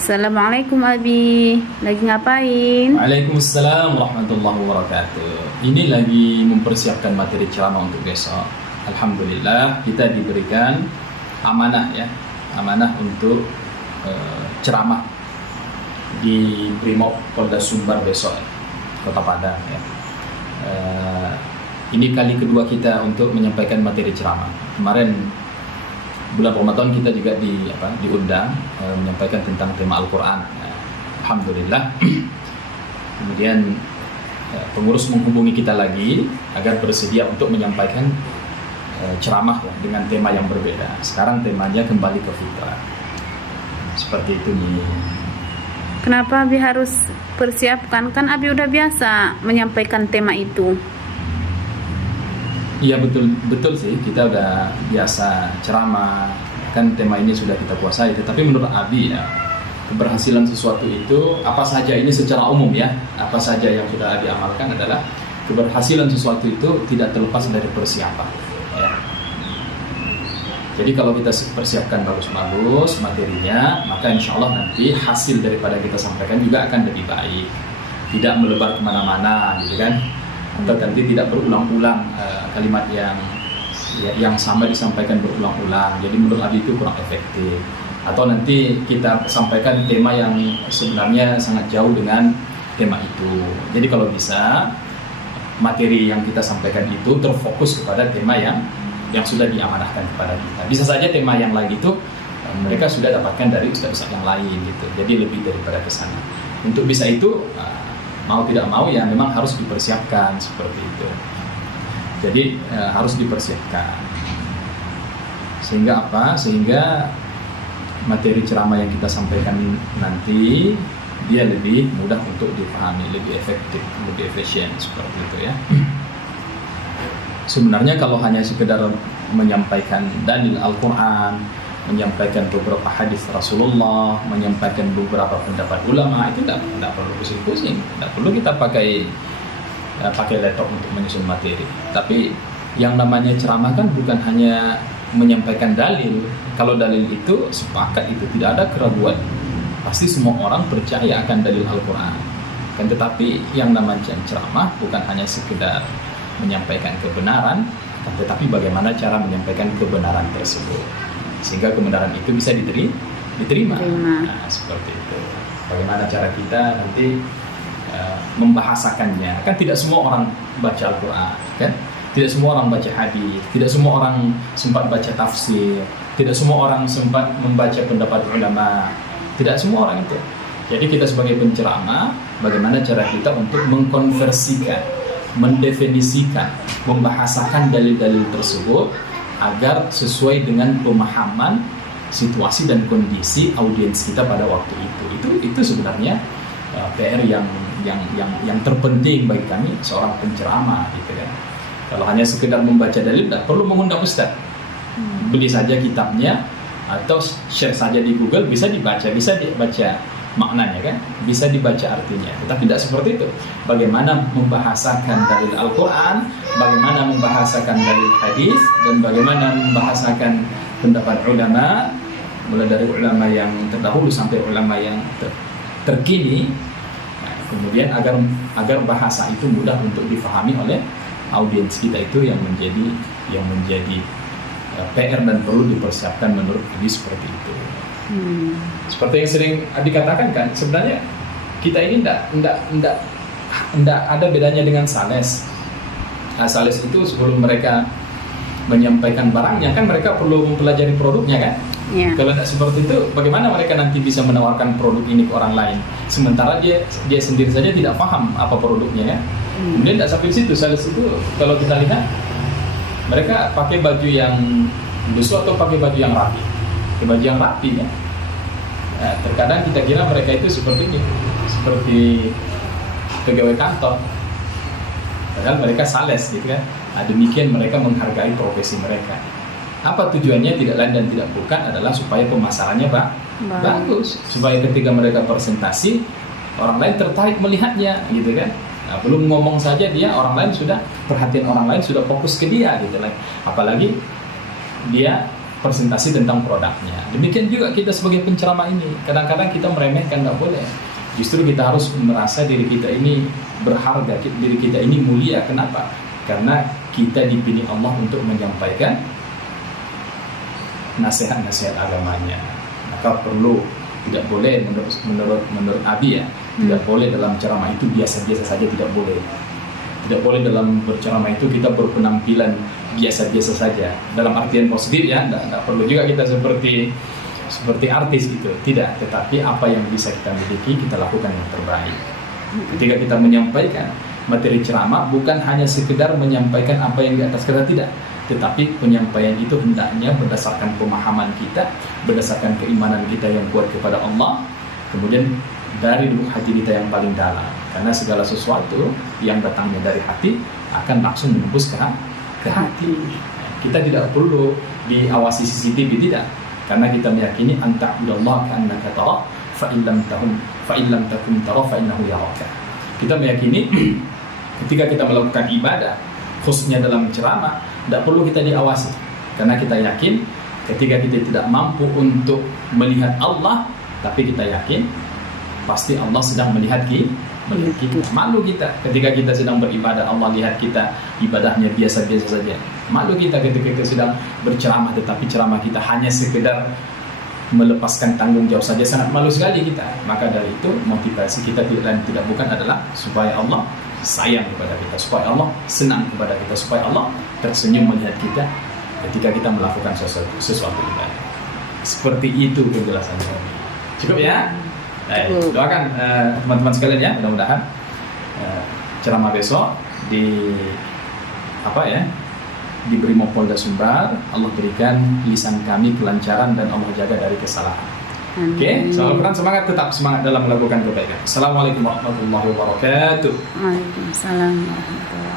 Assalamualaikum Abi, lagi ngapain? Waalaikumsalam warahmatullahi wabarakatuh. Ini lagi mempersiapkan materi ceramah untuk besok. Alhamdulillah kita diberikan amanah ya, amanah untuk ceramah di Brimob Polda Sumbar besok, Kota Padang ya. Ini kali kedua kita untuk menyampaikan materi ceramah. Kemarin bulan Ramadan kita juga diundang menyampaikan tentang tema Al-Quran. Alhamdulillah. Kemudian pengurus menghubungi kita lagi agar bersedia untuk menyampaikan ceramah ya, dengan tema yang berbeda. Sekarang temanya kembali ke fitrah. Seperti itu nih. Kenapa Abi harus persiapkan? Kan Abi udah biasa menyampaikan tema itu. Iya betul sih, kita udah biasa ceramah, kan tema ini sudah kita kuasai. Tetapi menurut Abi ya, keberhasilan sesuatu itu apa saja ini secara umum ya, apa saja yang sudah Abi amalkan adalah keberhasilan sesuatu itu tidak terlepas dari persiapan ya. Jadi kalau kita persiapkan bagus-bagus materinya, maka insya Allah nanti hasil daripada kita sampaikan juga akan lebih baik, tidak melebar kemana-mana gitu kan, atau nanti tidak berulang-ulang kalimat yang sama disampaikan berulang-ulang. Jadi menurut Abi itu kurang efektif. Atau nanti kita sampaikan tema yang sebenarnya sangat jauh dengan tema itu. Jadi kalau bisa materi yang kita sampaikan itu terfokus kepada tema yang sudah diamanahkan kepada kita. Bisa saja tema yang lain itu mereka sudah dapatkan dari ustaz-ustaz yang lain gitu. Jadi lebih daripada ke sana. Untuk bisa itu mau tidak mau ya memang harus dipersiapkan seperti itu. Jadi harus dipersiapkan. Sehingga apa? Sehingga materi ceramah yang kita sampaikan nanti dia lebih mudah untuk dipahami, lebih efektif, lebih efisien seperti itu ya. Sebenarnya kalau hanya sekedar menyampaikan dalil Al-Quran, menyampaikan beberapa hadis Rasulullah, menyampaikan beberapa pendapat ulama, itu tidak perlu pusing-pusing, tidak perlu kita pakai laptop untuk menyusun materi. Tapi yang namanya ceramah kan bukan hanya menyampaikan dalil. Kalau dalil itu sepakat itu tidak ada keraguan, pasti semua orang percaya akan dalil Al-Quran. Kan tetapi yang namanya ceramah bukan hanya sekedar menyampaikan kebenaran, tetapi bagaimana cara menyampaikan kebenaran tersebut sehingga kebenaran itu bisa diterima. Nah, seperti itu. Bagaimana cara kita nanti membahasakannya? Kan tidak semua orang baca Al-Quran, kan? Tidak semua orang baca hadis, tidak semua orang sempat baca tafsir, tidak semua orang sempat membaca pendapat ulama, tidak semua orang itu. Jadi kita sebagai penceramah, bagaimana cara kita untuk mengkonversikan, mendefinisikan, membahasakan dalil-dalil tersebut agar sesuai dengan pemahaman situasi dan kondisi audiens kita pada waktu itu. Itu sebenarnya PR yang terpenting bagi kami seorang penceramah gitu kan. Kalau hanya sekedar membaca dalil, tidak perlu mengundang ustaz. Beli saja kitabnya atau share saja di Google, bisa dibaca maknanya kan, bisa dibaca artinya. Tetapi tidak seperti itu. Bagaimana membahasakan dalil Al-Quran, bagaimana membahasakan dalil hadis, dan bagaimana membahasakan pendapat ulama, mulai dari ulama yang terdahulu sampai ulama yang terkini. Nah, kemudian agar bahasa itu mudah untuk difahami oleh audiens kita, itu yang menjadi PR dan perlu dipersiapkan menurut Abi seperti itu. Seperti yang sering Abi katakan kan, sebenarnya kita ini tidak ada bedanya dengan sales. Nah, sales itu sebelum mereka menyampaikan barangnya kan mereka perlu mempelajari produknya kan. Yeah. Kalau tidak seperti itu, bagaimana mereka nanti bisa menawarkan produk ini ke orang lain? Sementara dia sendiri saja tidak paham apa produknya ya. Kemudian tidak sampai situ, sales itu kalau kita lihat mereka pakai baju yang lusuh atau pakai baju yang rapi. Baju yang rapi ya. Nah, terkadang kita kira mereka itu seperti pegawai kantor, padahal mereka sales gitu kan. Nah, demikian mereka menghargai profesi mereka. Apa tujuannya? Tidak lain dan tidak bukan adalah supaya pemasarannya bagus, supaya ketika mereka presentasi orang lain tertarik melihatnya gitu kan. Nah, belum ngomong saja dia, orang lain sudah perhatian, orang lain sudah fokus ke dia gitu lah. Apalagi dia presentasi tentang produknya. Demikian juga kita sebagai penceramah ini, kadang-kadang kita meremehkan, nggak boleh. Justru kita harus merasa diri kita ini berharga, diri kita ini mulia. Kenapa? Karena kita dipilih Allah untuk menyampaikan nasihat-nasihat agamanya. Maka perlu, tidak boleh menurut Abi ya, tidak boleh dalam ceramah itu biasa-biasa saja, tidak boleh. Tidak boleh dalam berceramah itu kita berpenampilan biasa-biasa saja. Dalam artian positif ya, tidak perlu juga kita seperti artis gitu. Tidak, tetapi apa yang bisa kita miliki, kita lakukan yang terbaik. Ketika kita menyampaikan materi ceramah, bukan hanya sekedar menyampaikan apa yang di atas kertas, tidak. Tetapi penyampaian itu hendaknya berdasarkan pemahaman kita, berdasarkan keimanan kita yang kuat kepada Allah, kemudian dari lubuk hati kita yang paling dalam. Karena segala sesuatu yang datangnya dari hati akan langsung menembus ke hati. Kita tidak perlu diawasi CCTV, tidak. Karena kita meyakini anta'budallaha ka'annaka tara fa illam takun tara fa innahu yaraka. Kita meyakini ketika kita melakukan ibadah, khususnya dalam ceramah, tidak perlu kita diawasi. Karena kita yakin ketika kita tidak mampu untuk melihat Allah, tapi kita yakin pasti Allah sedang melihat kita. Malu kita ketika kita sedang beribadah, Allah lihat kita ibadahnya biasa-biasa saja. Malu kita ketika kita sedang berceramah, tetapi ceramah kita hanya sekedar melepaskan tanggung jawab saja, sangat malu sekali kita. Maka dari itu motivasi kita tidak bukan adalah supaya Allah sayang kepada kita, supaya Allah senang kepada kita, supaya Allah tersenyum melihat kita ketika kita melakukan sesuatu ibadah. Seperti itu penjelasannya. Cukup ya? Doakan teman-teman sekalian ya, mudah-mudahan ceramah besok di Brimopolda Sumbar, Allah berikan lisan kami kelancaran dan Allah jaga dari kesalahan. Oke, semangat, tetap semangat dalam melakukan kebaikan. Assalamualaikum warahmatullahi wabarakatuh. Waalaikumsalam warahmatullahi wabarakatuh.